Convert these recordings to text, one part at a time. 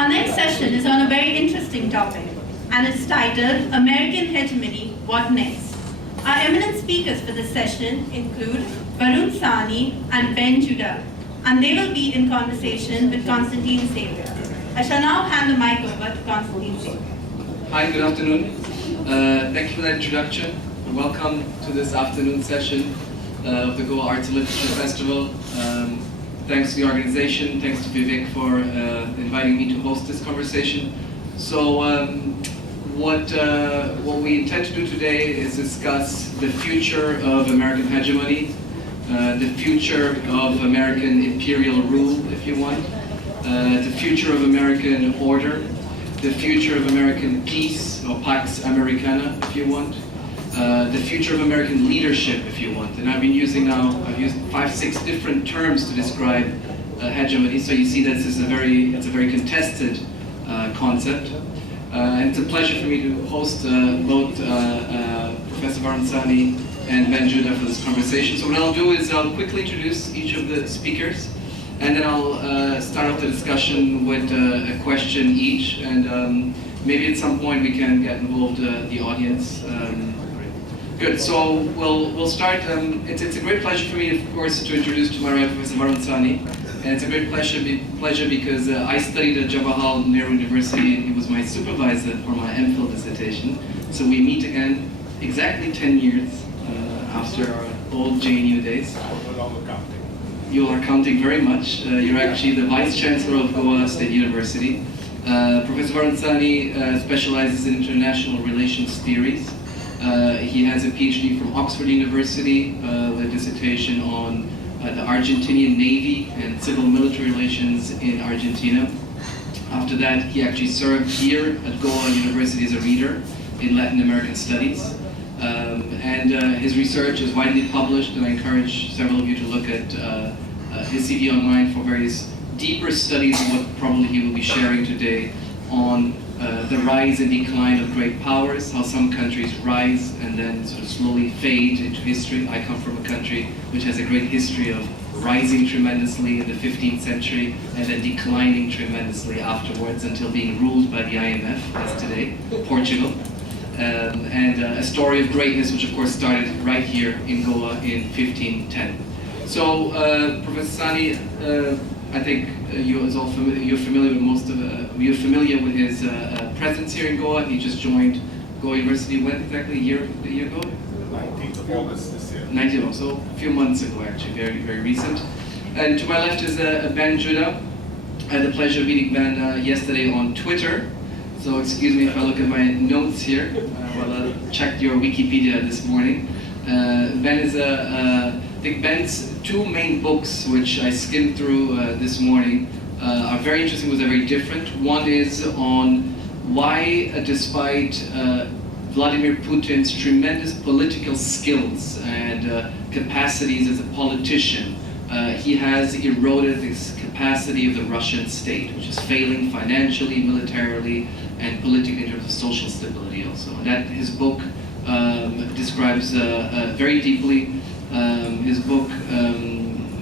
Our next session is on a very interesting topic, and it's titled American Hegemony, What Next? Our eminent speakers for this session include Varun Sahni Ben Judah, and they will be in conversation with Constantino Xavier. I shall now hand the mic over to Constantino Xavier. Hi, good afternoon. Thank you for that introduction. Welcome to this afternoon session of the Goa Arts and Literature Festival. Thanks to the organization, thanks to Vivek for inviting me to host this conversation. So what we intend to do today is discuss the future of American hegemony, the future of American imperial rule, if you want, the future of American order, the future of American peace, or Pax Americana, if you want, the future of American leadership, if you want. And I've used 5-6 different terms to describe hegemony, so you see that it's a very contested concept. And it's a pleasure for me to host both Professor Varun Sahni and Ben Judah for this conversation. So what I'll do is I'll quickly introduce each of the speakers, and then I'll start off the discussion with a question each, and maybe at some point we can get involved the audience. Good. So we'll start. It's a great pleasure for me, of course, to introduce to my right Professor Varun Sahni, and it's a great pleasure because I studied at Jawaharlal Nehru University. He was my supervisor for my MPhil dissertation. So we meet again exactly 10 years after our old JNU days. You are counting very much. You're actually the Vice Chancellor of Goa State University. Professor Varun Sahni specializes in international relations theories. He has a PhD from Oxford University, with a dissertation on the Argentinian Navy and civil military relations in Argentina. After that, he actually served here at Goa University as a reader in Latin American studies. And his research is widely published, and I encourage several of you to look at his CV online for various deeper studies of what probably he will be sharing today on the rise and decline of great powers, how some countries rise and then sort of slowly fade into history. I come from a country which has a great history of rising tremendously in the 15th century and then declining tremendously afterwards until being ruled by the IMF, as today, Portugal. And a story of greatness which of course started right here in Goa in 1510. So Professor Sahni, I think you're familiar with his presence here in Goa. He just joined Goa University when exactly? A year ago? 19th of August this year. 19th, so a few months ago actually, very recent. And to my left is Ben Judah. I had the pleasure of meeting Ben yesterday on Twitter. So excuse me if I look at my notes here. I checked your Wikipedia this morning. Ben is I think Ben's 2 main books, which I skimmed through this morning, are very interesting, but they're very different. One is on why, despite Vladimir Putin's tremendous political skills and capacities as a politician, he has eroded this capacity of the Russian state, which is failing financially, militarily, and politically in terms of social stability also. And that his book describes very deeply. His book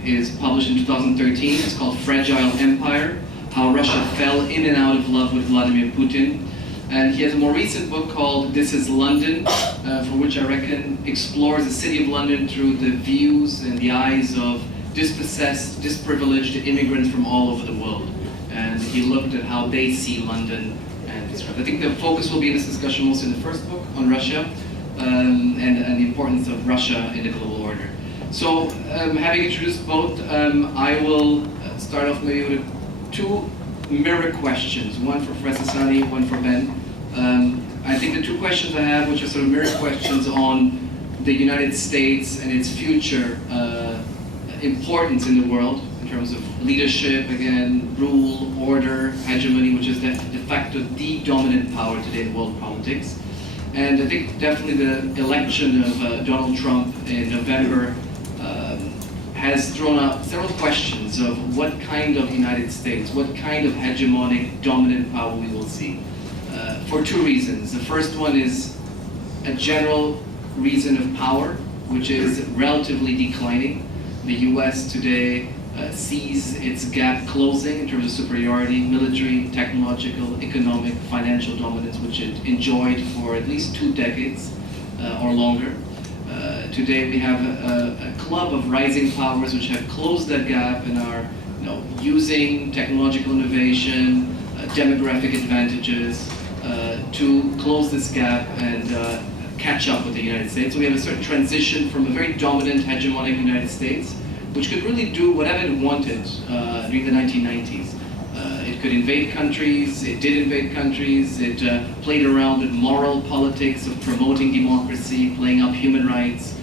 is published in 2013. It's called Fragile Empire, How Russia Fell in and Out of Love with Vladimir Putin. And he has a more recent book called This is London, for which I reckon explores the city of London through the views and the eyes of dispossessed, disprivileged immigrants from all over the world. And he looked at how they see London and described. I think the focus will be in this discussion most in the first book on Russia, and the importance of Russia in the global order. So, having introduced both, I will start off maybe with 2 mirror questions, one for Professor Sahni, one for Ben. I think the 2 questions I have, which are sort of mirror questions on the United States and its future importance in the world, in terms of leadership, again, rule, order, hegemony, which is de facto the dominant power today in world politics. And I think definitely the election of Donald Trump in November has thrown up several questions of what kind of United States, what kind of hegemonic dominant power we will see, for 2 reasons. The first one is a general reason of power, which is relatively declining. The US today sees its gap closing in terms of superiority, military, technological, economic, financial dominance, which it enjoyed for at least 2 decades or longer. Today we have a club of rising powers which have closed that gap and are using technological innovation, demographic advantages to close this gap and catch up with the United States. So we have a certain transition from a very dominant hegemonic United States, which could really do whatever it wanted during the 1990s. It could invade countries, it did invade countries, it played around with moral politics of promoting democracy, playing up human rights.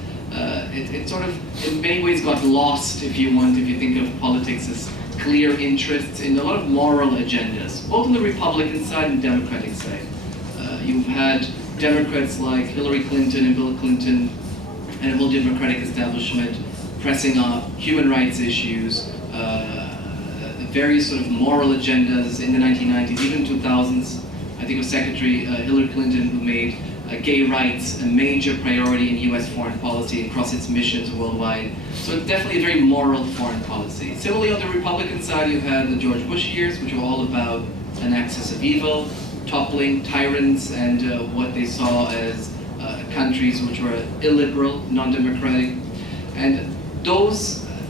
It sort of, in many ways, got lost, if you think of politics as clear interests in a lot of moral agendas, both on the Republican side and Democratic side. You've had Democrats like Hillary Clinton and Bill Clinton and a whole Democratic establishment pressing up human rights issues, various sort of moral agendas in the 1990s, even 2000s. I think it was Secretary Hillary Clinton who made gay rights a major priority in US foreign policy across its missions worldwide. So it's definitely a very moral foreign policy. Similarly, on the Republican side, you've had the George Bush years, which were all about an axis of evil, toppling tyrants and what they saw as countries which were illiberal, non-democratic. And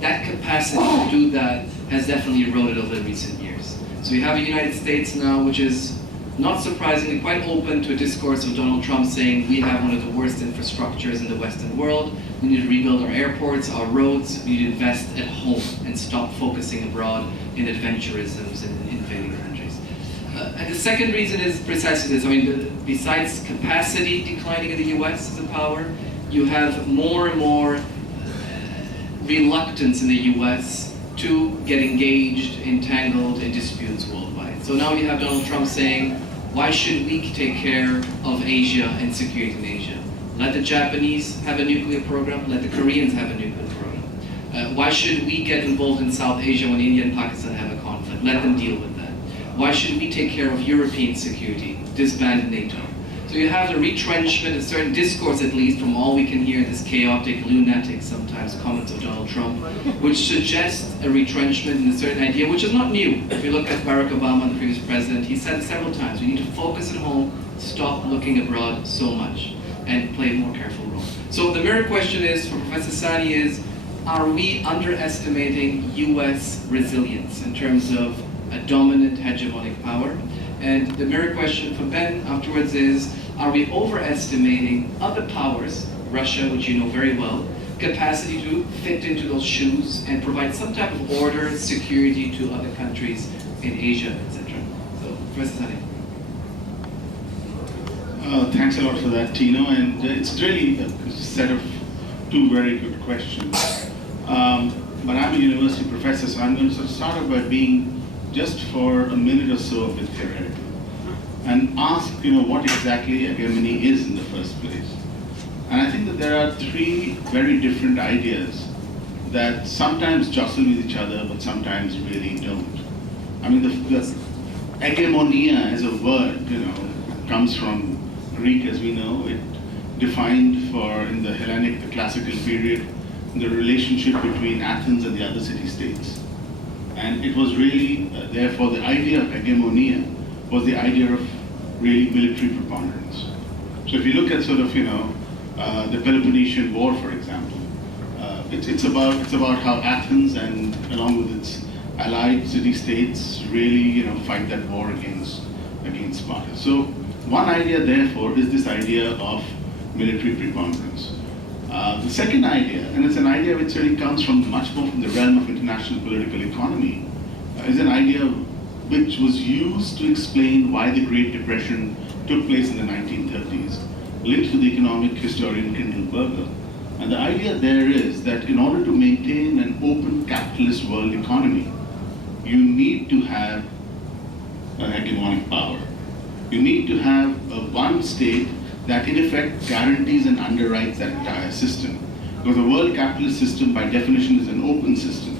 that capacity to do that has definitely eroded over the recent years. So we have a United States now which is, not surprisingly, quite open to a discourse of Donald Trump saying we have one of the worst infrastructures in the Western world, we need to rebuild our airports, our roads, we need to invest at home and stop focusing abroad in adventurisms and invading countries. And the second reason is precisely this. I mean, besides capacity declining in the US as a power, you have more and more reluctance in the US to get engaged, entangled in disputes worldwide. So now you have Donald Trump saying, why should we take care of Asia and security in Asia? Let the Japanese have a nuclear program, let the Koreans have a nuclear program. Why should we get involved in South Asia when India and Pakistan have a conflict? Let them deal with that. Why should we take care of European security? Disband NATO. So you have a retrenchment, a certain discourse at least, from all we can hear, this chaotic, lunatic, sometimes comments of Donald Trump, which suggests a retrenchment in a certain idea, which is not new. If you look at Barack Obama, the previous president, he said several times, we need to focus at home, stop looking abroad so much, and play a more careful role. So the mirror question is, for Professor Sahni is, are we underestimating US resilience in terms of a dominant hegemonic power? And the mirror question for Ben afterwards is, are we overestimating other powers, Russia, which you know very well, capacity to fit into those shoes and provide some type of order, security to other countries in Asia, etc.? So, Professor Sahni. Thanks a lot for that, Tino. And it's really a set of 2 very good questions. But I'm a university professor, so I'm going to start off by being just for a minute or so a bit theoretical and ask, what exactly hegemony is in the first place. And I think that there are 3 very different ideas that sometimes jostle with each other, but sometimes really don't. I mean, the hegemonia as a word, comes from Greek, as we know. It defined in the Hellenic, the classical period, the relationship between Athens and the other city-states. And it was really, therefore, the idea of hegemonia was the idea of really military preponderance. So if you look at sort of, the Peloponnesian War, for example, it's about how Athens and along with its allied city-states really, fight that war against Sparta. So one idea, therefore, is this idea of military preponderance. The second idea, and it's an idea which really comes from much more from the realm of international political economy, is an idea which was used to explain why the Great Depression took place in the 1930s, linked to the economic historian Kendall Berger. And the idea there is that in order to maintain an open capitalist world economy, you need to have an hegemonic power. You need to have one state that in effect guarantees and underwrites that entire system. Because the world capitalist system by definition is an open system.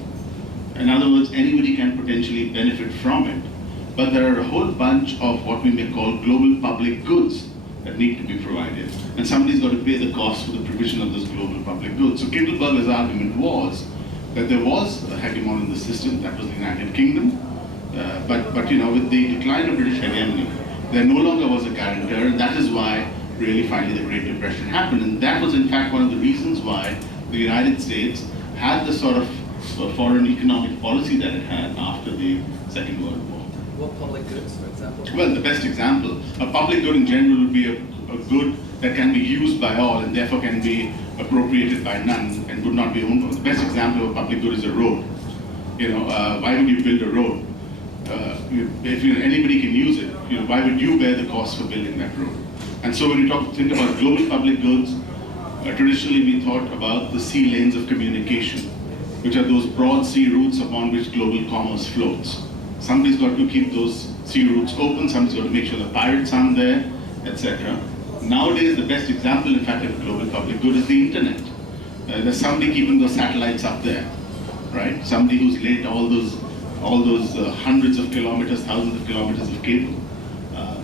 In other words, anybody can potentially benefit from it. But there are a whole bunch of what we may call global public goods that need to be provided. And somebody's got to pay the cost for the provision of those global public goods. So Kindleberger's argument was that there was a hegemon in the system, that was the United Kingdom. But you know, with the decline of British hegemony, there no longer was a guarantor, and that is why really finally the Great Depression happened. And that was in fact one of the reasons why the United States had the sort of foreign economic policy that it had after the Second World War. What public goods, for example? Well, the best example, a public good in general would be a good that can be used by all and therefore can be appropriated by none and would not be owned. The best example of a public good is a road. You know, why would you build a road? If anybody can use it, you know, why would you bear the cost for building that road? And so when you think about global public goods, traditionally we thought about the sea lanes of communication, which are those broad sea routes upon which global commerce floats. Somebody's got to keep those sea routes open, somebody's got to make sure the pirates aren't there, etc. Nowadays, the best example, in fact, of a global public good is the internet. There's somebody keeping those satellites up there, right? Somebody who's laid all those hundreds of kilometers, thousands of kilometers of cable.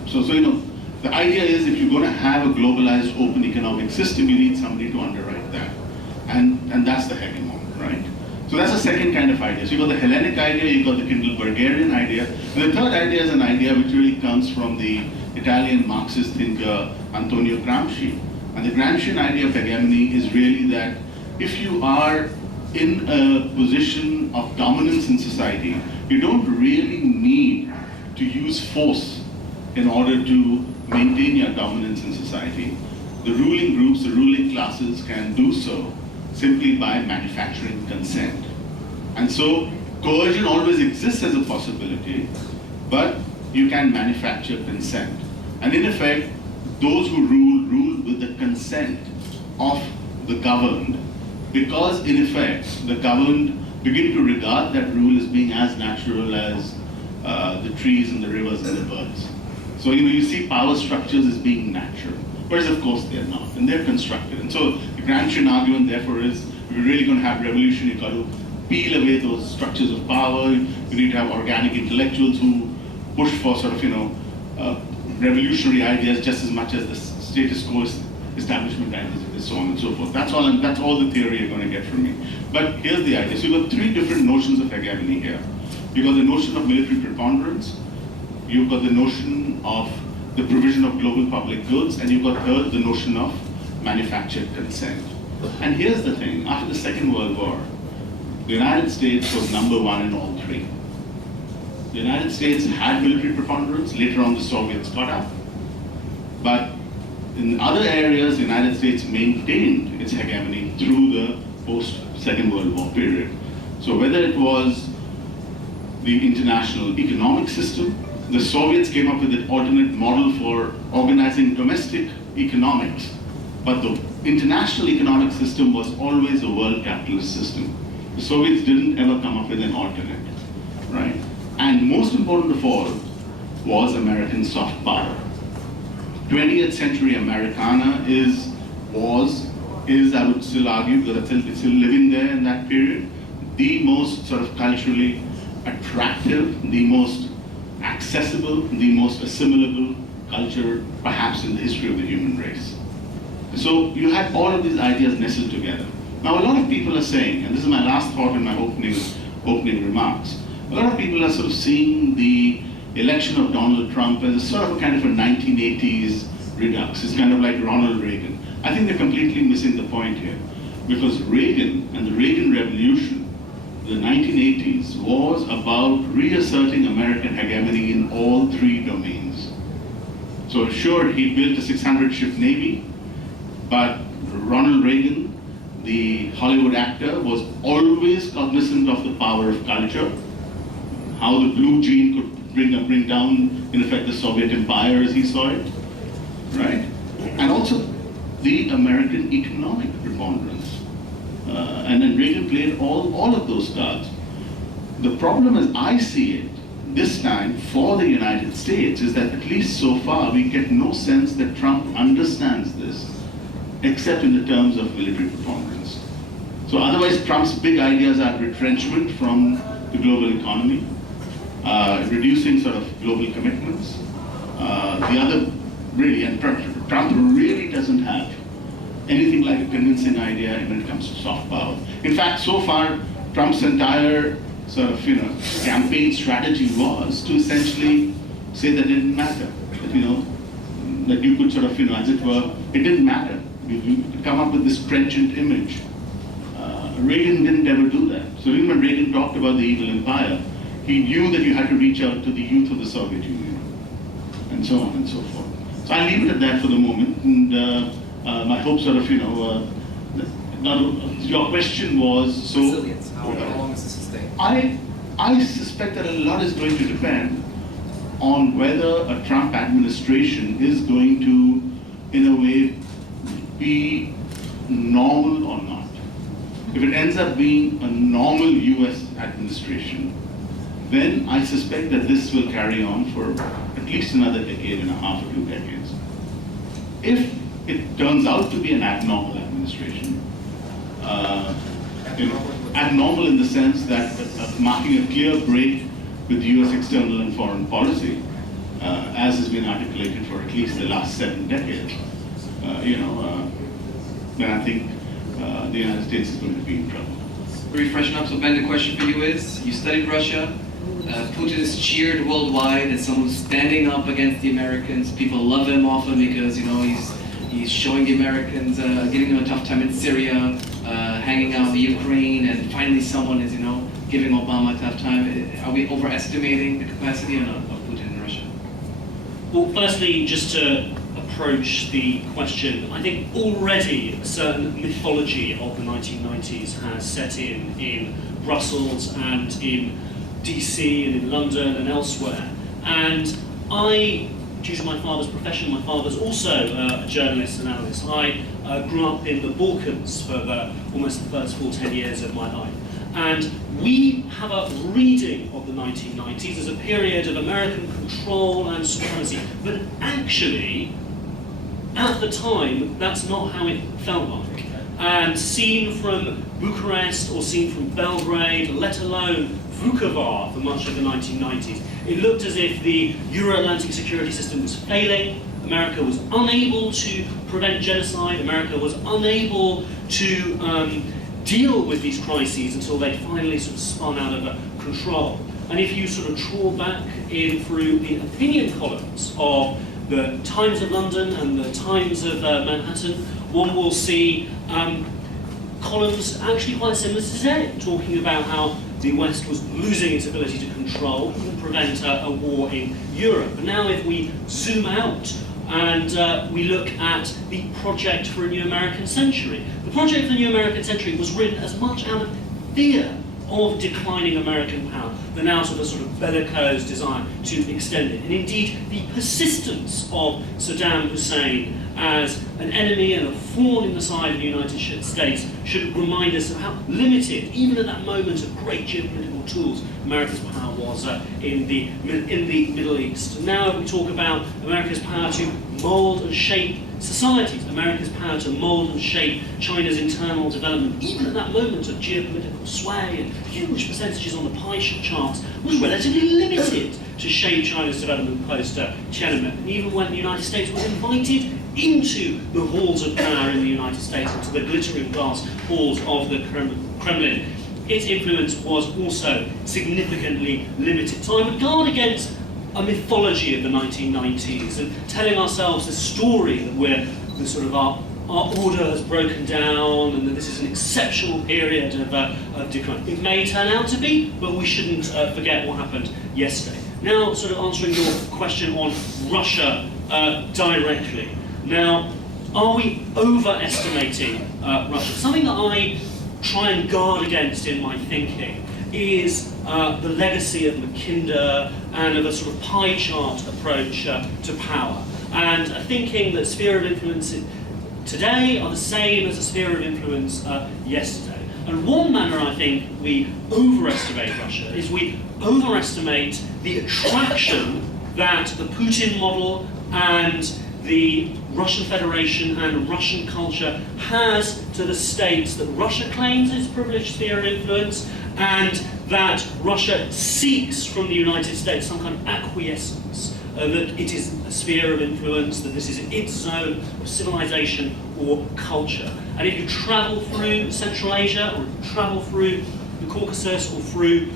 So you know, the idea is if you're going to have a globalized open economic system, you need somebody to underwrite that. And that's the hegemon, right? So that's the second kind of idea. So you've got the Hellenic idea, you've got the Kindlebergerian idea, and the third idea is an idea which really comes from the Italian Marxist thinker Antonio Gramsci. And the Gramscian idea of hegemony is really that if you are in a position of dominance in society, you don't really need to use force in order to maintain your dominance in society. The ruling groups, the ruling classes can do so simply by manufacturing consent. And so coercion always exists as a possibility, but you can manufacture consent. And in effect, those who rule with the consent of the governed, because in effect, the governed begin to regard that rule as being as natural as the trees and the rivers and the birds. So you know, you see power structures as being natural, whereas of course they're not, and they're constructed. And so the Gramscian argument therefore is, if you're really going to have revolution, you've got to peel away those structures of power. You need to have organic intellectuals who push for sort of, you know, revolutionary ideas just as much as the status quo establishment ideas, and so on and so forth. That's all the theory you're going to get from me. But here's the idea. So you've got three different notions of hegemony here. You've got the notion of military preponderance, you've got the notion of the provision of global public goods, and you've got third, the notion of manufactured consent. And here's the thing, after the Second World War, the United States was number one in all three. The United States had military preponderance, later on the Soviets caught up, but in other areas, the United States maintained its hegemony through the post-Second World War period. So whether it was the international economic system, the Soviets came up with an alternate model for organizing domestic economics, but the international economic system was always a world capitalist system. The Soviets didn't ever come up with an alternate, right? And most important of all was American soft power. 20th century Americana is, I would still argue, because it's still living there in that period, the most sort of culturally attractive, the most accessible, the most assimilable culture perhaps in the history of the human race. So you had all of these ideas nestled together. Now a lot of people are saying, and this is my last thought in my opening remarks, a lot of people are sort of seeing the election of Donald Trump as a sort of a kind of a 1980s redux. It's kind of like Ronald Reagan. I think they're completely missing the point here, because Reagan and the Reagan Revolution, the 1980s, was about reasserting American hegemony in all three domains. So sure, he built a 600-ship Navy, but Ronald Reagan, the Hollywood actor, was always cognizant of the power of culture, how the blue gene could bring down, in effect, the Soviet empire as he saw it, right? And also the American economic preponderance. And then Reagan played all of those cards. The problem as I see it, this time for the United States, is that at least so far we get no sense that Trump understands this, except in the terms of military preponderance. So otherwise Trump's big ideas are retrenchment from the global economy, reducing sort of global commitments. The other really, and Trump really doesn't have anything like a convincing idea when it comes to soft power. In fact, so far, Trump's entire sort of, campaign strategy was to essentially say that it didn't matter. That, that you could sort of, as it were, it didn't matter. You could come up with this trenchant image. Reagan didn't ever do that. So even when Reagan talked about the evil empire, he knew that you had to reach out to the youth of the Soviet Union, and so on and so forth. So I'll leave it at that for the moment. And my hope sort of, your question was, so... Resilience, how long is it sustained? I suspect that a lot is going to depend on whether a Trump administration is going to, in a way, be normal or not. If it ends up being a normal US administration, then I suspect that this will carry on for at least another decade and a half or 2 decades. If it turns out to be an abnormal administration, abnormal in the sense that marking a clear break with US external and foreign policy, as has been articulated for at least the last 7 decades, then I think the United States is going to be in trouble. Refreshing up, so Ben, the question for you is, you studied Russia, Putin is cheered worldwide as someone who's standing up against the Americans. People love him often because, he's showing the Americans, giving them a tough time in Syria, hanging out in the Ukraine, and finally someone is, giving Obama a tough time. Are we overestimating the capacity or not of Putin in Russia? Well, firstly, just to approach the question, I think already a certain mythology of the 1990s has set in Brussels and in DC and in London and elsewhere. And I, due to my father's profession, my father's also a journalist and analyst. I grew up in the Balkans for almost the first full 10 years of my life. And we have a reading of the 1990s as a period of American control and supremacy. But actually, at the time, that's not how it felt like. And seen from Bucharest or seen from Belgrade, let alone Vukovar for much of the 1990s, it looked as if the Euro-Atlantic security system was failing. America was unable to prevent genocide. America was unable to deal with these crises until they finally sort of spun out of control. And if you sort of trawl back in through the opinion columns of the Times of London and the Times of Manhattan, one will see columns actually quite similar to today, talking about how the West was losing its ability to control and prevent a war in Europe. But now if we zoom out and we look at the Project for a New American Century, the Project for a New American Century was written as much out of fear of declining American power than out of a sort of bellicose desire to extend it. And indeed, the persistence of Saddam Hussein as an enemy and a thorn in the side of the United States should remind us of how limited, even at that moment of great geopolitical tools, America's power was in the Middle East. And now we talk about America's power to mould and shape societies, America's power to mould and shape China's internal development, even at that moment of geopolitical sway and huge percentages on the pie charts, was relatively limited to shape China's development post-Tiananmen. And even when the United States was invited into the halls of power in the United States, into the glittering glass halls of the Kremlin, its influence was also significantly limited. So I would guard against a mythology of the 1990s and telling ourselves the story that our order has broken down and that this is an exceptional period of decline. It may turn out to be, but we shouldn't forget what happened yesterday. Now, sort of answering your question on Russia directly. Now, are we overestimating Russia? Something that I try and guard against in my thinking is the legacy of Mackinder and of a sort of pie chart approach to power, and a thinking that sphere of influence today are the same as a sphere of influence yesterday. And one manner I think we overestimate Russia is we overestimate the attraction that the Putin model and the Russian Federation and Russian culture has to the states that Russia claims is privileged sphere of influence, and that Russia seeks from the United States some kind of acquiescence, that it is a sphere of influence, that this is its zone of civilization or culture. And if you travel through Central Asia, or if you travel through the Caucasus or through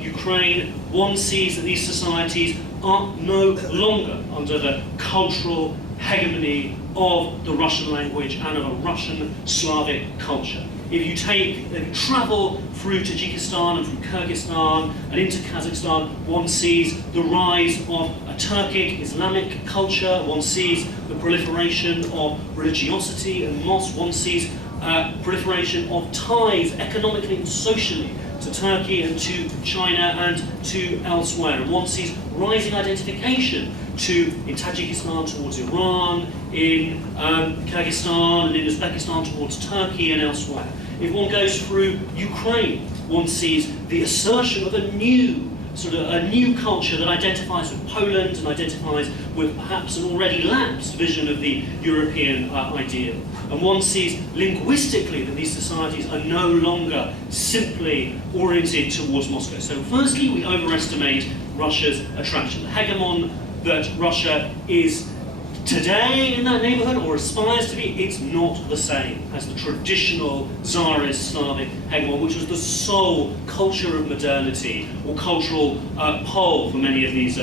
Ukraine, one sees that these societies are no longer under the cultural hegemony of the Russian language and of a Russian Slavic culture. If you travel through Tajikistan and through Kyrgyzstan and into Kazakhstan, one sees the rise of a Turkic Islamic culture, one sees the proliferation of religiosity and mosques, one sees proliferation of ties economically and socially to Turkey and to China and to elsewhere. And one sees rising identification in Tajikistan towards Iran, in Kyrgyzstan and in Uzbekistan towards Turkey and elsewhere. If one goes through Ukraine, one sees the assertion of a new culture that identifies with Poland and identifies with perhaps an already lapsed vision of the European ideal. And one sees linguistically that these societies are no longer simply oriented towards Moscow. So firstly, we overestimate Russia's attraction. The hegemon that Russia is today in that neighborhood, or aspires to be, it's not the same as the traditional Tsarist Slavic hegemon, which was the sole culture of modernity or cultural pole for many of these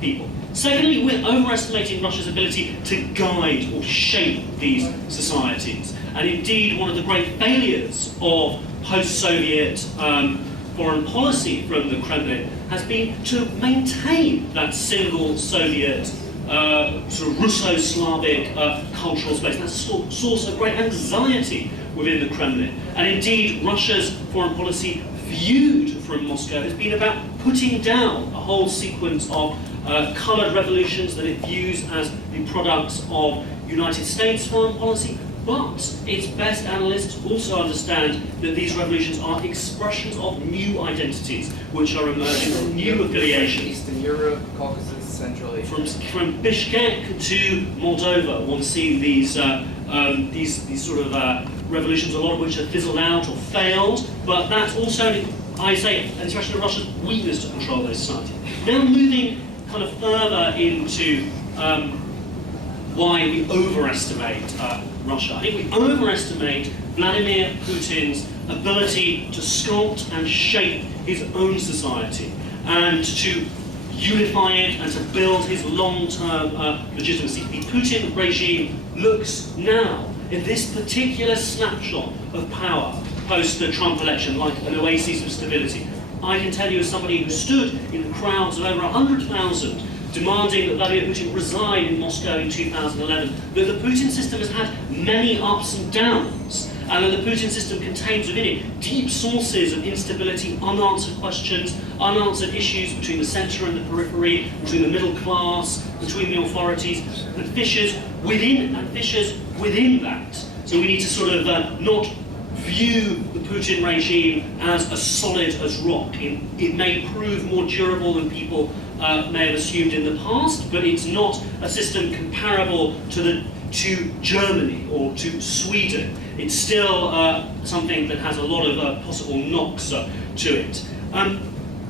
people. Secondly, we're overestimating Russia's ability to guide or shape these societies. And indeed, one of the great failures of post-Soviet foreign policy from the Kremlin has been to maintain that single Soviet sort of Russo-Slavic cultural space. That's a source of great anxiety within the Kremlin. And indeed, Russia's foreign policy viewed from Moscow has been about putting down a whole sequence of coloured revolutions that it views as the products of United States foreign policy. But its best analysts also understand that these revolutions are expressions of new identities, which are emerging from new affiliations. Eastern Europe, Caucasus, Central Asia. From Bishkek to Moldova, one sees these sort of revolutions, a lot of which have fizzled out or failed. But that's also, I say, an expression of Russia's weakness to control those societies. Now moving kind of further into why we overestimate Russia. I think we overestimate Vladimir Putin's ability to sculpt and shape his own society and to unify it and to build his long-term legitimacy. The Putin regime looks now, in this particular snapshot of power post the Trump election, like an oasis of stability. I can tell you, as somebody who stood in the crowds of over 100,000 demanding that Vladimir Putin resign in Moscow in 2011, that the Putin system has had many ups and downs, and that the Putin system contains within it deep sources of instability, unanswered questions, unanswered issues between the centre and the periphery, between the middle class, between the authorities, and fissures within that. So we need to sort of not view the Putin regime as solid as rock. It may prove more durable than people may have assumed in the past, but it's not a system comparable to Germany or to Sweden. It's still something that has a lot of possible knocks to it.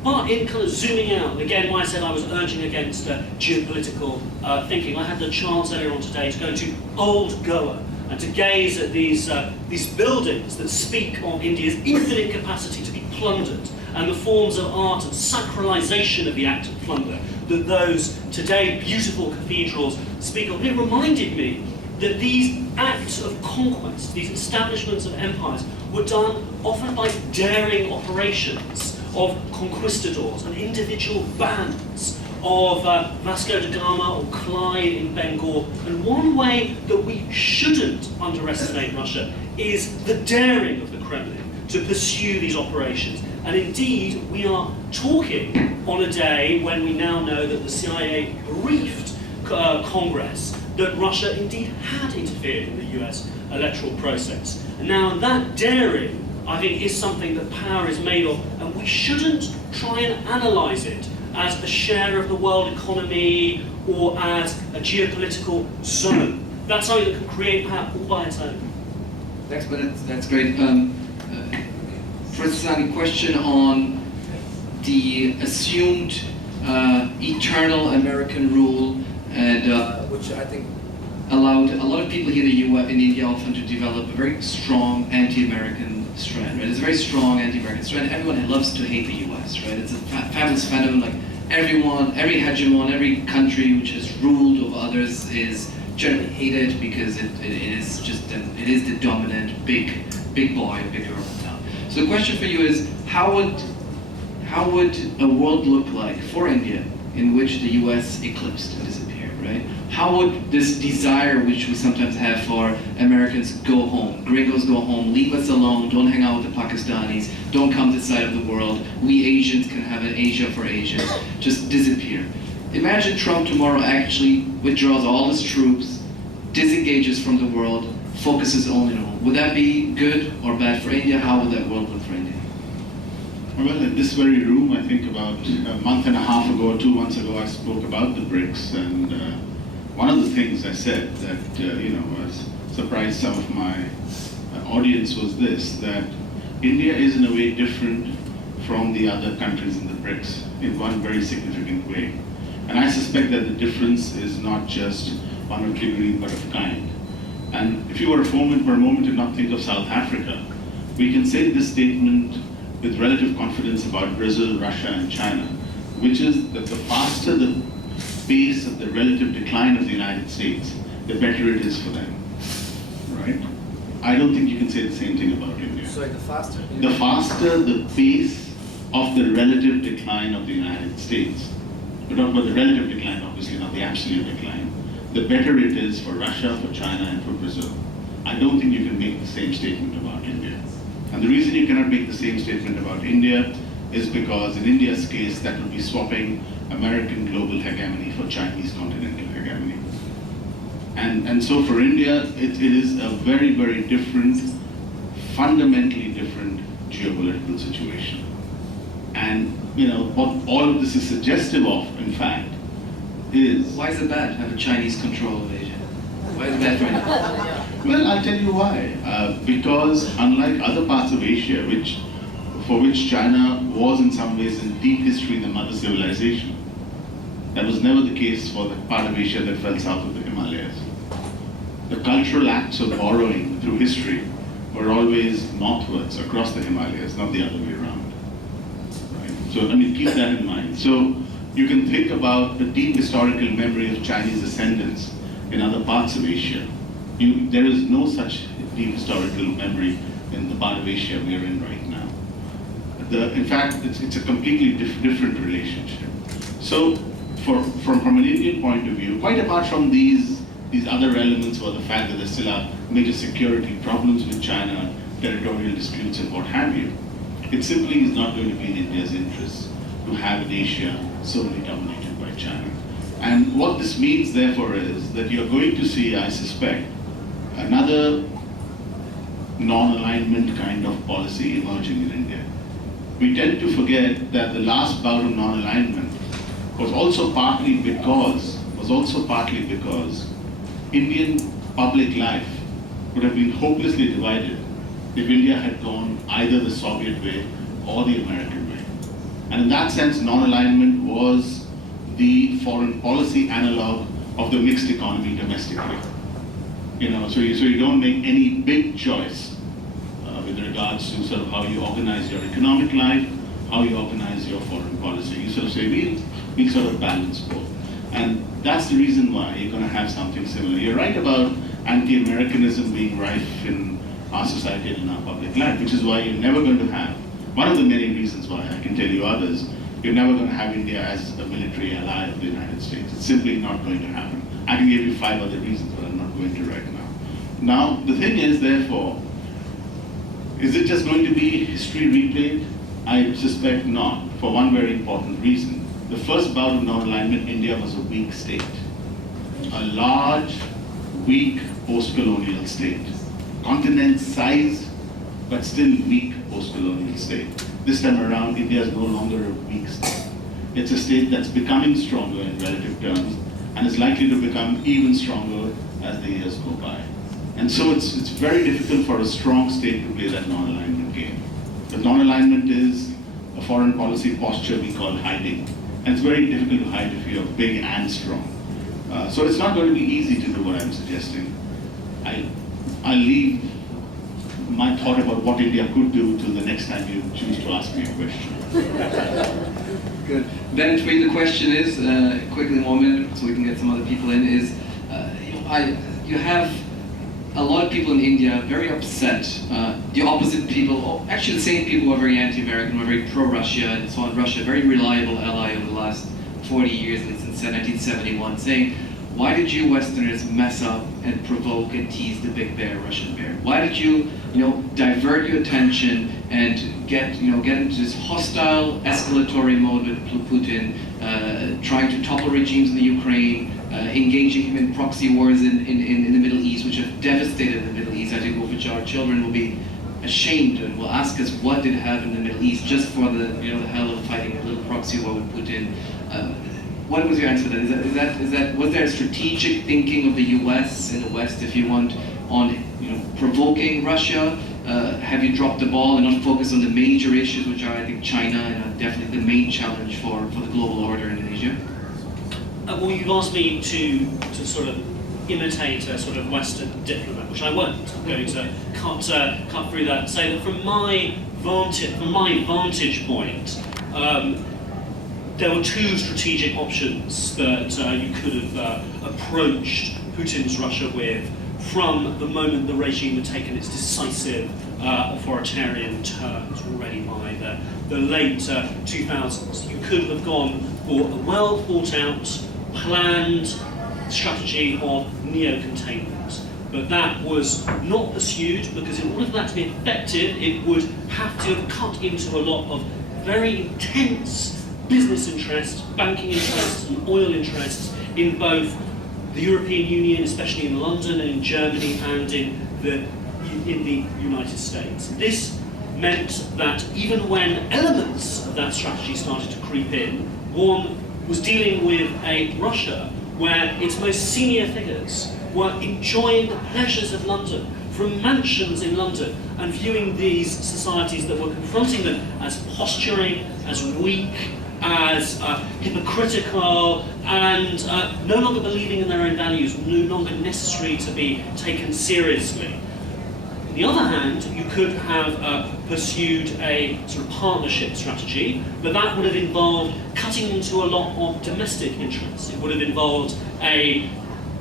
But in kind of zooming out, and again, why I said I was urging against geopolitical thinking, I had the chance earlier on today to go to Old Goa and to gaze at these buildings that speak of India's infinite capacity to be plundered, and the forms of art and sacralization of the act of plunder that those today beautiful cathedrals speak of. It reminded me that these acts of conquest, these establishments of empires, were done often by daring operations of conquistadors and individual bands of Vasco da Gama or Clyde in Bengal. And one way that we shouldn't underestimate Russia is the daring of the Kremlin to pursue these operations. And indeed, we are talking on a day when we now know that the CIA briefed Congress that Russia indeed had interfered in the US electoral process. And now that daring, I think, is something that power is made of, and we shouldn't try and analyse it as a share of the world economy or as a geopolitical zone. That's something that can create power all by its own. Thanks, but that's great. First, a question on the assumed eternal American rule, and which I think allowed a lot of people here in India often to develop a very strong anti-American strand, right? It's a very strong anti-American strand. Everyone loves to hate the US, right? It's a fabulous phenomenon. Like everyone, every hegemon, every country which has ruled over others is generally hated because it is the dominant big boy, big girl in town. So the question for you is, how would a world look like for India in which the US eclipsed and disappeared, right? How would this desire which we sometimes have for Americans go home, gringos go home, leave us alone, don't hang out with the Pakistanis, don't come this side of the world, we Asians can have an Asia for Asians, just disappear. Imagine Trump tomorrow actually withdraws all his troops, disengages from the world, focuses only on home. Would that be good or bad for India? How would that world look for India? Well, in this very room, I think about a month and a half ago or 2 months ago, I spoke about the BRICS, and one of the things I said that was surprised some of my audience was this: that India is in a way different from the other countries in the BRICS in one very significant way, and I suspect that the difference is not just one of degree but of kind. And if you were for a moment to not think of South Africa, we can say this statement with relative confidence about Brazil, Russia, and China, which is that the faster the pace of the relative decline of the United States, the better it is for them, right? I don't think you can say the same thing about India. Sorry, the faster? The faster the pace of the relative decline of the United States, we're talking about the relative decline, obviously not the absolute decline, the better it is for Russia, for China, and for Brazil. I don't think you can make the same statement about India. And the reason you cannot make the same statement about India is because in India's case, that would be swapping American global hegemony for Chinese continental hegemony. And so for India, it is a very, very different, fundamentally different geopolitical situation. And what all of this is suggestive of, in fact, is... Why is it bad to have a Chinese control of Asia? Why is it bad for India? Well, I'll tell you why. Because unlike other parts of Asia, for which China was in some ways in deep history the mother civilization, that was never the case for the part of Asia that fell south of the Himalayas. The cultural acts of borrowing through history were always northwards, across the Himalayas, not the other way around. Right? So, keep that in mind. So, you can think about the deep historical memory of Chinese ascendance in other parts of Asia. There is no such deep historical memory in the part of Asia we are in right now. In fact, it's a completely different relationship. So, from an Indian point of view, quite apart from these other elements, or the fact that there still are major security problems with China, territorial disputes, and what have you, it simply is not going to be in India's interest to have an Asia solely dominated by China. And what this means, therefore, is that you're going to see, I suspect, another non-alignment kind of policy emerging in India. We tend to forget that the last bout of non-alignment was also partly because Indian public life would have been hopelessly divided if India had gone either the Soviet way or the American way. And in that sense, non-alignment was the foreign policy analog of the mixed economy domestically. So you don't make any big choice with regards to sort of how you organize your economic life, how you organize your foreign policy. You sort of say, we sort of balance both. And that's the reason why you're going to have something similar. You're right about anti-Americanism being rife in our society and in our public life, which is why you're never going to have, one of the many reasons why, I can tell you others, you're never going to have India as a military ally of the United States. It's simply not going to happen. I can give you 5 other reasons, but I'm not going to right now. Now, the thing is, therefore, is it just going to be history replayed? I suspect not, for one very important reason. The first bout of non-alignment, India was a weak state. A large, weak post-colonial state. Continent-sized, but still weak post-colonial state. This time around, India is no longer a weak state. It's a state that's becoming stronger in relative terms, and is likely to become even stronger as the years go by. And so it's very difficult for a strong state to play that non-alignment game. The non-alignment is a foreign policy posture we call hiding. And it's very difficult to hide if you're big and strong. So it's not going to be easy to do what I'm suggesting. I leave my thought about what India could do till the next time you choose to ask me a question. Good. Ben, for you the question is, quickly 1 minute so we can get some other people in, is you have a lot of people in India very upset. The opposite people, actually the same people who are very anti-American, who are very pro-Russia and so on. Russia, a very reliable ally over the last 40 years, and since 1971, saying, why did you Westerners mess up and provoke and tease the big bear, Russian bear? Why did you, divert your attention and get into this hostile, escalatory mode with Putin, trying to topple regimes in the Ukraine, engaging him in proxy wars in the Middle East, which have devastated the Middle East, I think, of which our children will be ashamed and will ask us what did happen in the Middle East just for the the hell of fighting a little proxy war with Putin. What was your answer to that? Was there a strategic thinking of the U.S. and the West, if you want, on provoking Russia? Have you dropped the ball and not focused on the major issues, which are, I think, China and definitely the main challenge for the global order in Asia? Well, you've asked me to sort of imitate a sort of Western diplomat, which I won't. I'm going to cut through that and say that from my vantage point, there were two strategic options that you could have approached Putin's Russia with from the moment the regime had taken its decisive authoritarian turns already by the late 2000s. You could have gone for a well thought out, planned strategy of neo-containment. But that was not pursued because in order for that to be effective, it would have to have cut into a lot of very intense business interests, banking interests and oil interests in both the European Union, especially in London and in Germany and in the United States. This meant that even when elements of that strategy started to creep in, one was dealing with a Russia where its most senior figures were enjoying the pleasures of London from mansions in London and viewing these societies that were confronting them as posturing, as weak, as hypocritical, and no longer believing in their own values, no longer necessary to be taken seriously. On the other hand, you could have pursued a sort of partnership strategy, but that would have involved cutting into a lot of domestic interests. It would have involved a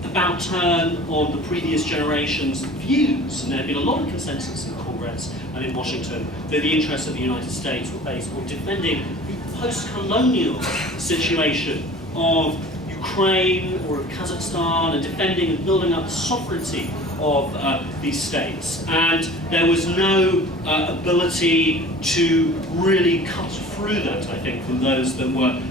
about turn on the previous generation's views, and there had been a lot of consensus in Congress and in Washington that the interests of the United States were based on defending the post-colonial situation of Ukraine or of Kazakhstan and defending and building up the sovereignty of these states. And there was no ability to really cut through that, I think, from those that were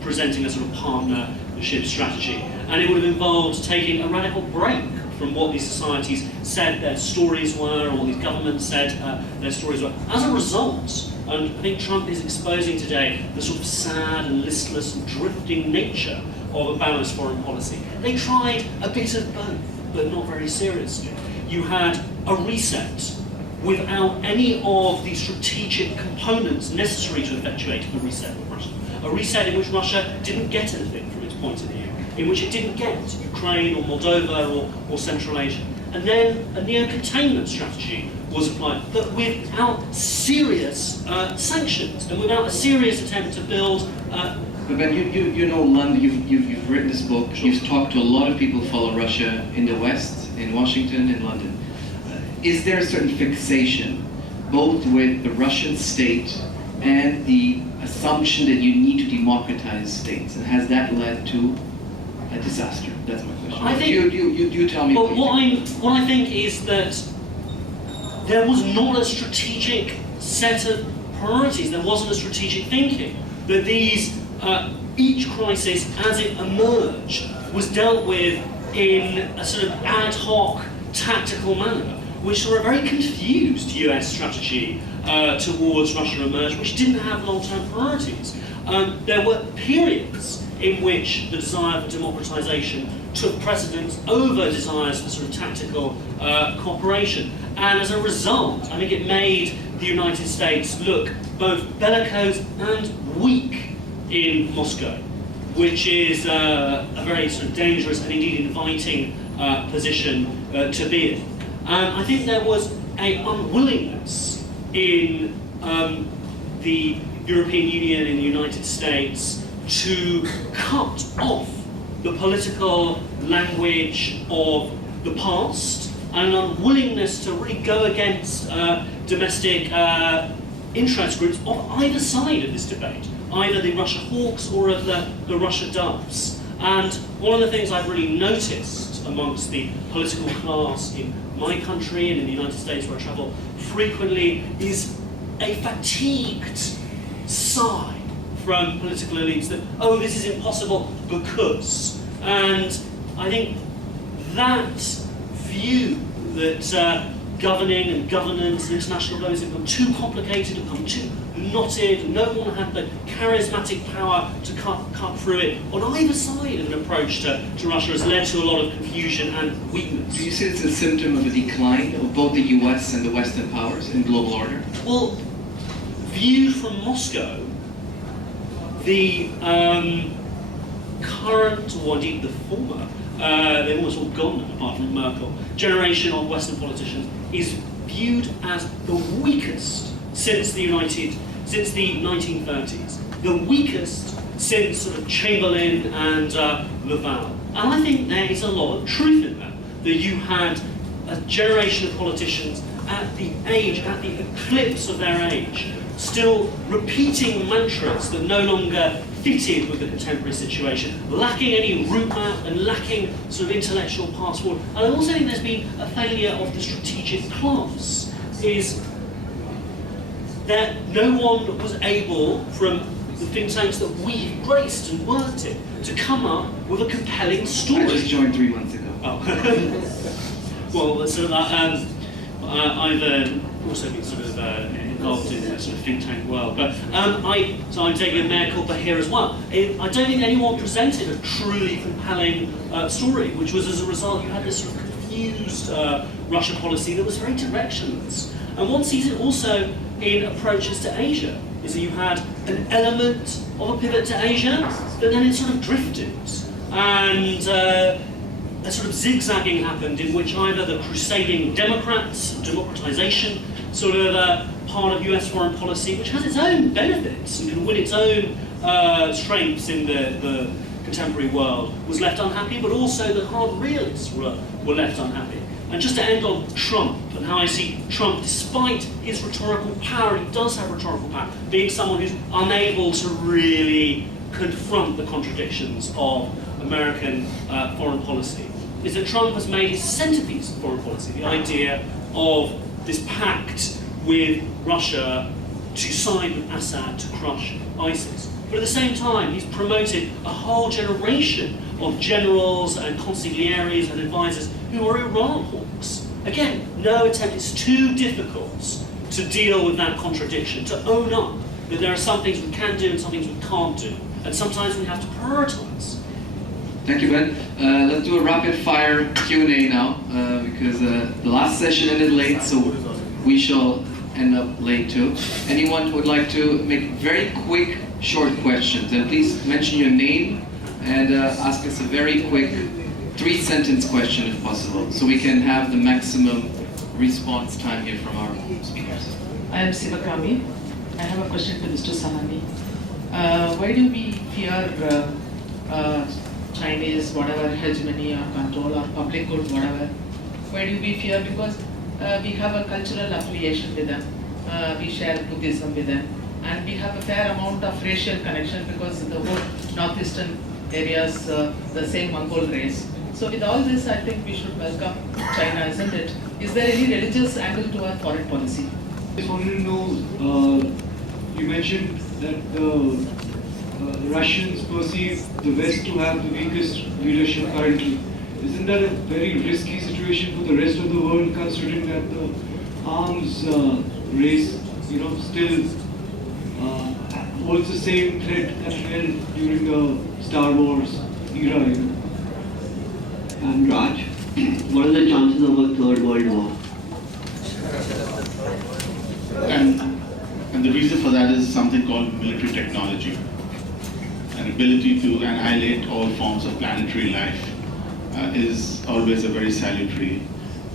presenting a sort of partnership strategy. And it would have involved taking a radical break from what these societies said their stories were, or what these governments said their stories were. As a result, and I think Trump is exposing today the sort of sad and listless and drifting nature of a balanced foreign policy. They tried a bit of both, but not very seriously. You had a reset without any of the strategic components necessary to effectuate the reset of Russia. A reset in which Russia didn't get anything from its point of view, in which it didn't get Ukraine or Moldova or Central Asia. And then a neo-containment strategy was applied, but without serious sanctions and without a serious attempt to build. But Ben, you know London. You've written this book. Sure. You've talked to a lot of people who follow Russia in the West, in Washington, in London. Is there a certain fixation, both with the Russian state and the assumption that you need to democratize states, and has that led to a disaster? That's my question. I think you tell me. But what I think is that there was not a strategic set of priorities. There wasn't a strategic thinking. That these each crisis, as it emerged, was dealt with in a sort of ad hoc, tactical manner, which saw a very confused US strategy towards Russia emerged, which didn't have long-term priorities. There were periods in which the desire for democratization took precedence over desires for sort of tactical cooperation. And as a result, I think it made the United States look both bellicose and weak in Moscow. which is a very sort of dangerous and indeed inviting position to be in. I think there was an unwillingness in the European Union, in the United States, to cut off the political language of the past, and an unwillingness to really go against domestic interest groups of either side of this debate, either the Russia hawks or of the Russia doves. And one of the things I've really noticed amongst the political class in my country and in the United States, where I travel frequently, is a fatigued sigh from political elites that, oh, this is impossible because. And I think that view that governing and governance and international governance have become too complicated, have become too knotted, no one had the charismatic power to cut through it on either side of an approach to Russia, has led to a lot of confusion and weakness. Do you see it's a symptom of a decline of both the US and the Western powers in global order? Well, viewed from Moscow, the current, or indeed the former, they're almost all gone now, apart from Merkel, generation of Western politicians is viewed as the weakest since the 1930s, the weakest since sort of Chamberlain and Laval. And I think there is a lot of truth in that you had a generation of politicians at the eclipse of their age, still repeating mantras that no longer fitted with the contemporary situation, lacking any route map and lacking sort of intellectual path forward. And I also think there's been a failure of the strategic class, is that no one was able, from the think tanks that we've graced and worked in, to come up with a compelling story. I just joined 3 months ago. Oh. Well, sort of, I've also been sort of involved in that sort of think tank world, but so I'm taking a mea culpa here as well. I don't think anyone presented a truly compelling story, which was as a result you had this sort of confused Russia policy that was very directionless. And one sees it also in approaches to Asia, is that you had an element of a pivot to Asia, but then it sort of drifted, and a sort of zigzagging happened in which either the crusading Democrats, democratization, sort of part of US foreign policy, which has its own benefits and can win its own strengths in the contemporary world, was left unhappy, but also the hard realists were left unhappy. And just to end on Trump, and how I see Trump, despite his rhetorical power, he does have rhetorical power, being someone who's unable to really confront the contradictions of American foreign policy, is that Trump has made his centerpiece of foreign policy the idea of this pact with Russia to side with Assad to crush ISIS. But at the same time, he's promoted a whole generation of generals and consiglieres and advisors who are Iran hawks. Again, no attempt, it's too difficult to deal with that contradiction, to own up that there are some things we can do and some things we can't do. And sometimes we have to prioritize. Thank you, Ben. Let's do a rapid-fire Q&A now, because the last session ended late, so we shall end up late too. Anyone who would like to make very quick, short questions, and please mention your name and ask us a very quick 3-sentence question if possible, so we can have the maximum response time here from our speakers. I am Sivakami. I have a question to Mr. Sahni. Why do we fear Chinese, whatever, hegemony or control or public good, whatever? Why do we fear? Because we have a cultural affiliation with them. We share Buddhism with them. And we have a fair amount of racial connection because the whole northeastern areas, the same Mongol race. So with all this, I think we should welcome China, isn't it? Is there any religious angle to our foreign policy? I just wanted to know, you mentioned that the Russians perceive the West to have the weakest leadership currently. Isn't that a very risky situation for the rest of the world, considering that the arms race, still holds the same threat that it held during the Star Wars era? And Raj, what are the chances of a third world war? And the reason for that is something called military technology. And ability to annihilate all forms of planetary life is always a very salutary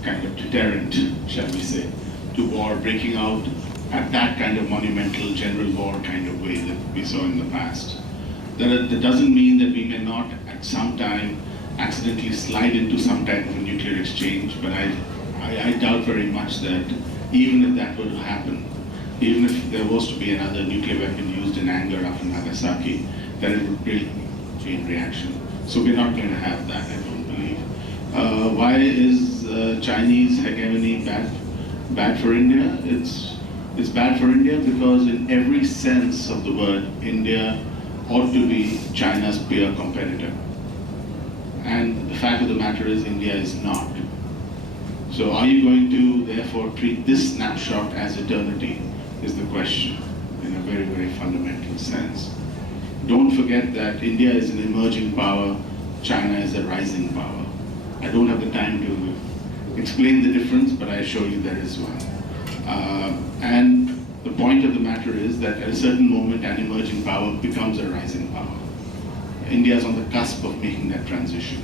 kind of deterrent, shall we say, to war breaking out at that kind of monumental general war kind of way that we saw in the past. That doesn't mean that we may not at some time accidentally slide into some type of a nuclear exchange, but I doubt very much that even if that were to happen, even if there was to be another nuclear weapon used in anger after Nagasaki, that it would really chain reaction. So we're not going to have that, I don't believe. Why is Chinese hegemony bad for India? It's bad for India because in every sense of the word, India ought to be China's peer competitor. And the fact of the matter is India is not. So are you going to therefore treat this snapshot as eternity is the question in a very, very fundamental sense. Don't forget that India is an emerging power, China is a rising power. I don't have the time to explain the difference, but I assure you there is one. And the point of the matter is that at a certain moment, an emerging power becomes a rising power. India is on the cusp of making that transition.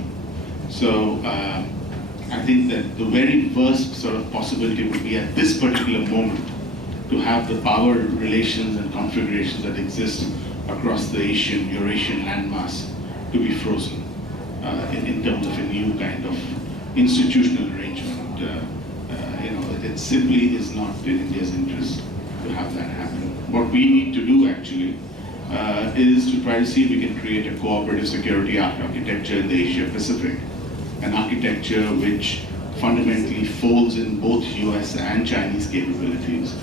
So I think that the very worst sort of possibility would be at this particular moment to have the power relations and configurations that exist across the Asian, Eurasian landmass to be frozen in terms of a new kind of institutional arrangement. It simply is not in India's interest to have that happen. What we need to do actually is to try to see if we can create a cooperative security architecture in the Asia Pacific, an architecture which fundamentally folds in both US and Chinese capabilities,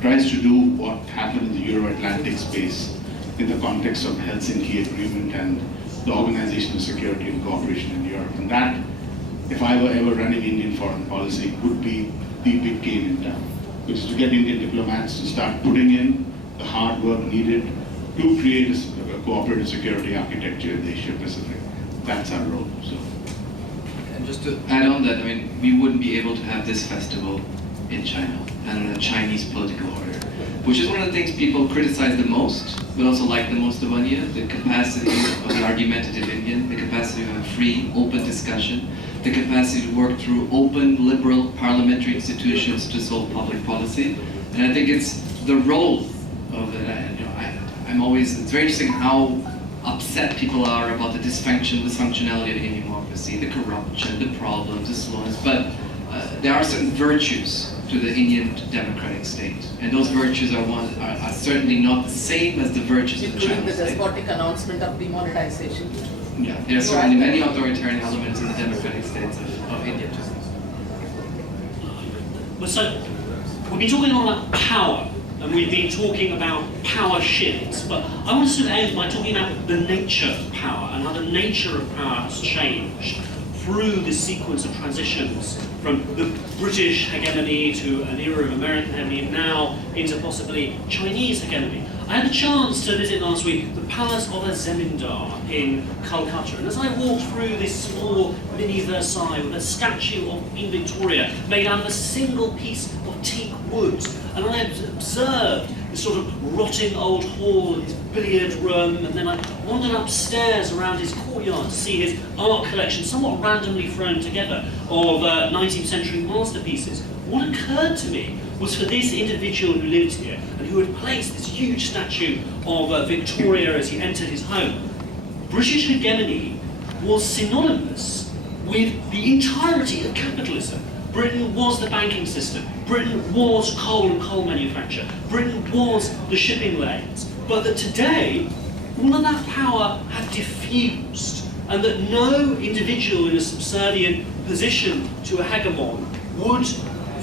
tries to do what happened in the Euro-Atlantic space in the context of the Helsinki Agreement and the Organization of Security and Cooperation in Europe. And that, if I were ever running Indian foreign policy, would be the big game in town, which is to get Indian diplomats to start putting in the hard work needed to create a cooperative security architecture in the Asia Pacific. That's our role. So. And just to add on that, I mean, we wouldn't be able to have this festival in China and in a Chinese political order, which is one of the things people criticize the most, but also like the most of India, the capacity of the argumentative Indian, the capacity of a free, open discussion, the capacity to work through open, liberal, parliamentary institutions to solve public policy. And I think it's the role of it. It's very interesting how upset people are about the dysfunctionality of Indian democracy, the corruption, the problems, the slowness, but there are certain virtues to the Indian democratic state, and those virtues are certainly not the same as the virtues of the including Chinese the state. despotic announcement of demonetization. Yeah, there are certainly many authoritarian elements in the democratic states of India too. Well, so we've been talking a lot about power, and we've been talking about power shifts, but I want to sort of end by talking about the nature of power and how the nature of power has changed through this sequence of transitions from the British hegemony to an era of American hegemony, and now into possibly Chinese hegemony. I had a chance to visit last week the palace of a Zemindar in Calcutta, and as I walked through this small mini Versailles with a statue of Queen Victoria made out of a single piece of teak wood, and I observed this sort of rotting old hall and his billiard room, and then I wandered upstairs around his courtyard to see his art collection, somewhat randomly thrown together, of 19th century masterpieces. What occurred to me was for this individual who lived here and who had placed this huge statue of Victoria as he entered his home, British hegemony was synonymous with the entirety of capitalism. Britain was the banking system. Britain was coal and coal manufacture. Britain was the shipping lanes. But that today, all of that power had diffused, and that no individual in a subservient position to a hegemon would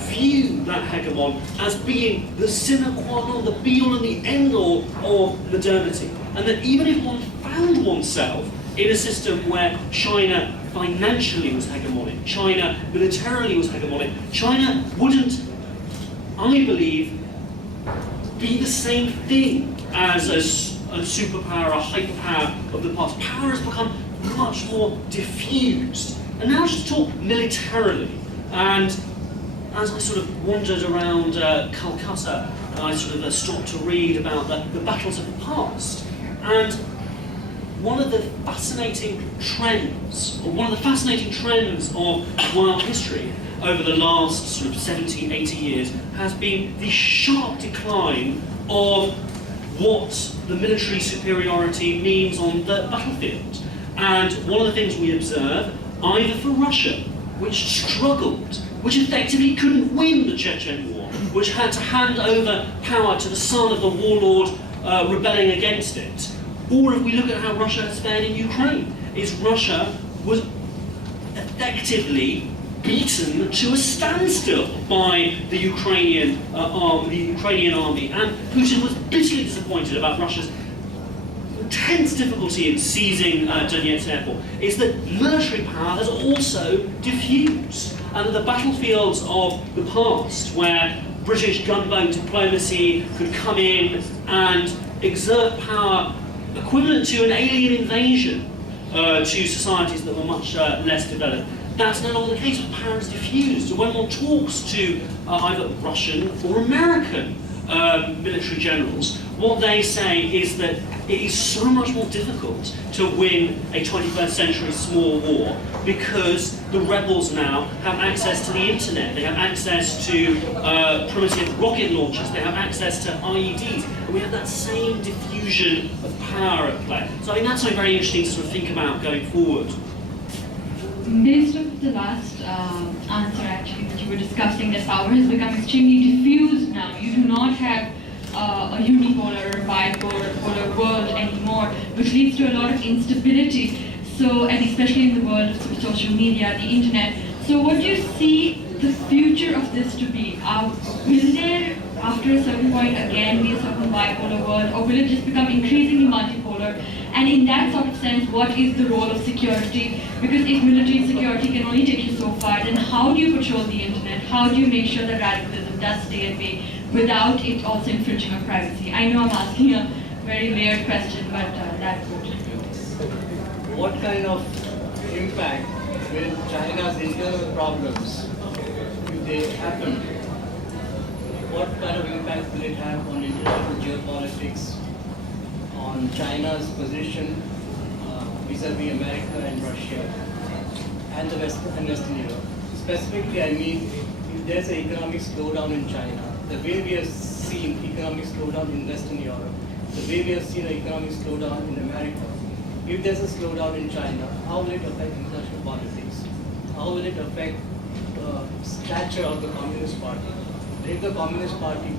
view that hegemon as being the sine qua non, the be-all and the end-all of modernity. And that even if one found oneself in a system where China financially was hegemonic, China militarily was hegemonic, China wouldn't, I believe, be the same thing as a superpower, a hyperpower of the past. Power has become much more diffused. And now just to talk militarily, and as I sort of wandered around Calcutta, I sort of stopped to read about the battles of the past. And one of the fascinating trends of world history over the last sort of 70, 80 years has been the sharp decline of what the military superiority means on the battlefield. And one of the things we observe, either for Russia, which struggled, which effectively couldn't win the Chechen War, which had to hand over power to the son of the warlord rebelling against it, or if we look at how Russia has fared in Ukraine, is Russia was effectively beaten to a standstill by the Ukrainian army, and Putin was bitterly disappointed about Russia's intense difficulty in seizing Donetsk airport. Is that military power has also diffused, and the battlefields of the past, where British gunboat diplomacy could come in and exert power equivalent to an alien invasion to societies that were much less developed. That's no longer the case. Power is diffused. So when one talks to either Russian or American military generals, what they say is that it is so much more difficult to win a 21st century small war because the rebels now have access to the internet, they have access to primitive rocket launchers, they have access to IEDs, and we have that same diffusion of power at play. So I think that's something very interesting to sort of think about going forward. Based on the last answer actually that you were discussing, that power has become extremely diffused now. You do not have a unipolar or bipolar world anymore, which leads to a lot of instability. So, and especially in the world of social media, the internet. So what do you see the future of this to be? Will there, after a certain point, again be a certain bipolar world, or will it just become increasingly multipolar? And in that sort of sense, what is the role of security? Because if military security can only take you so far, then how do you patrol the internet? How do you make sure that radicalism does stay at bay without it also infringing on privacy? I know I'm asking a very layered question, but that would. What kind of impact will China's internal problems, if they happen, what kind of impact will it have on international geopolitics, on China's position vis-a-vis America and Russia and the Western Europe? Specifically, I mean, if there's an economic slowdown in China, the way we have seen economic slowdown in Western Europe, the way we have seen an economic slowdown in America, if there's a slowdown in China, how will it affect international politics? How will it affect the stature of the Communist Party? If the Communist Party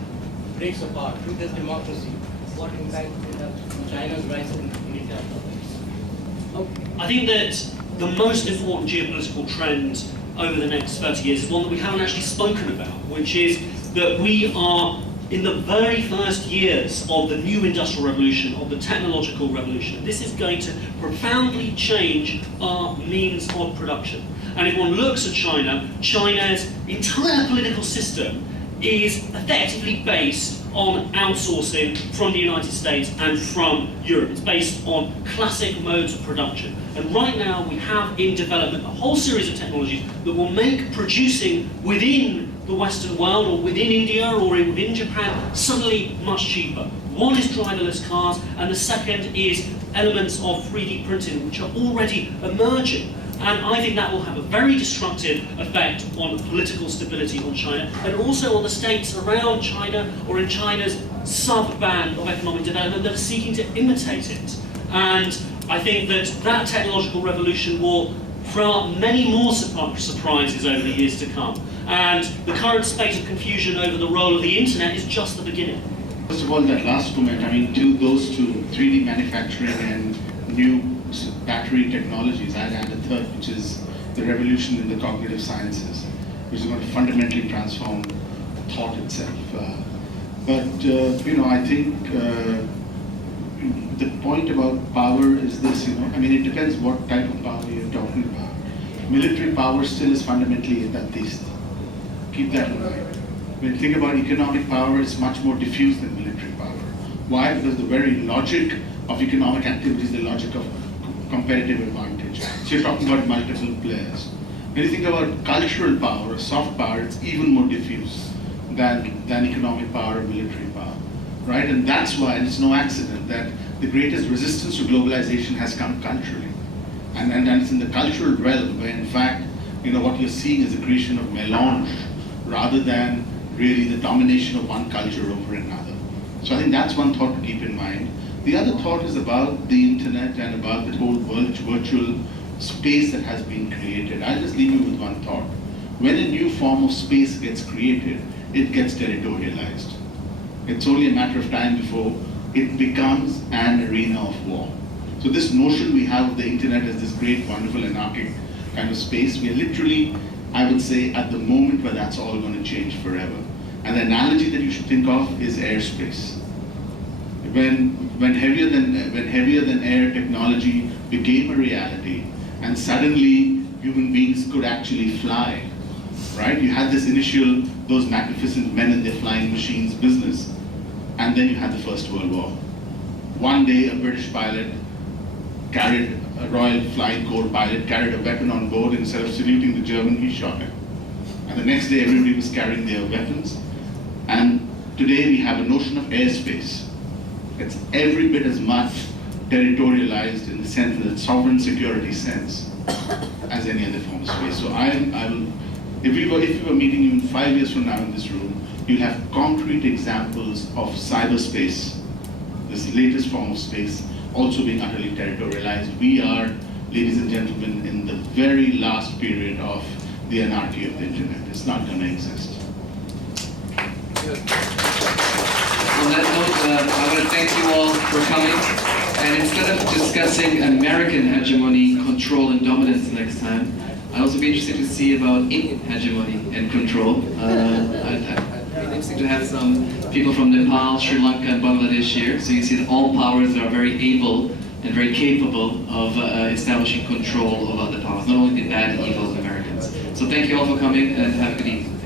breaks apart, if there's democracy, what impact will it have on China's rise in international politics? I think that the most important geopolitical trend over the next 30 years is one that we haven't actually spoken about, which is that we are in the very first years of the new industrial revolution, of the technological revolution. This is going to profoundly change our means of production. And if one looks at China, China's entire political system is effectively based on outsourcing from the United States and from Europe. It's based on classic modes of production. And right now we have in development a whole series of technologies that will make producing within the Western world or within India or within Japan suddenly much cheaper. One is driverless cars, and the second is elements of 3D printing, which are already emerging. And I think that will have a very destructive effect on political stability on China, and also on the states around China or in China's sub-band of economic development that are seeking to imitate it. And I think that that technological revolution will throw up many more surprises over the years to come. And the current spate of confusion over the role of the internet is just the beginning. First of all, that last comment, I mean, to those two, 3D manufacturing and new battery technologies, I'd add a third, which is the revolution in the cognitive sciences, which is going to fundamentally transform thought itself. I think the point about power is this, I mean, it depends what type of power you're talking about. Military power still is fundamentally atheist. Keep that in mind. When you think about economic power, it's much more diffuse than military power. Why? Because the very logic of economic activity is the logic of competitive advantage. So you're talking about multiple players. When you think about cultural power or soft power, it's even more diffuse than economic power or military power, right? And that's why it's no accident that the greatest resistance to globalization has come culturally. And it's in the cultural realm where, in fact, what you're seeing is the creation of melange rather than really the domination of one culture over another. So I think that's one thought to keep in mind. The other thought is about the internet and about the whole virtual space that has been created. I'll just leave you with one thought. When a new form of space gets created, it gets territorialized. It's only a matter of time before it becomes an arena of war. So this notion we have of the internet as this great, wonderful, anarchic kind of space, we are literally, I would say, at the moment where that's all going to change forever. And the analogy that you should think of is airspace. When heavier than air technology became a reality, and suddenly human beings could actually fly, right? You had this initial, those magnificent men in their flying machines business, and then you had the First World War. One day, a British pilot carried, a Royal Flying Corps pilot carried a weapon on board. Instead of saluting the German, he shot him. And the next day, everybody was carrying their weapons. And today, we have a notion of airspace. It's every bit as much territorialized in the sense, in the sovereign security sense, as any other form of space. So if we were meeting you 5 years from now in this room, you'll have concrete examples of cyberspace, this latest form of space, also being utterly territorialized. We are, ladies and gentlemen, in the very last period of the anarchy of the internet. It's not going to exist. On that note, I want to thank you all for coming. And instead of discussing American hegemony, control, and dominance next time, I'd also be interested to see about Indian hegemony and control. It'd be interesting to have some people from Nepal, Sri Lanka, and Bangladesh here. So you see that all powers are very able and very capable of establishing control of other powers, not only the bad, evil Americans. So thank you all for coming and have a good evening.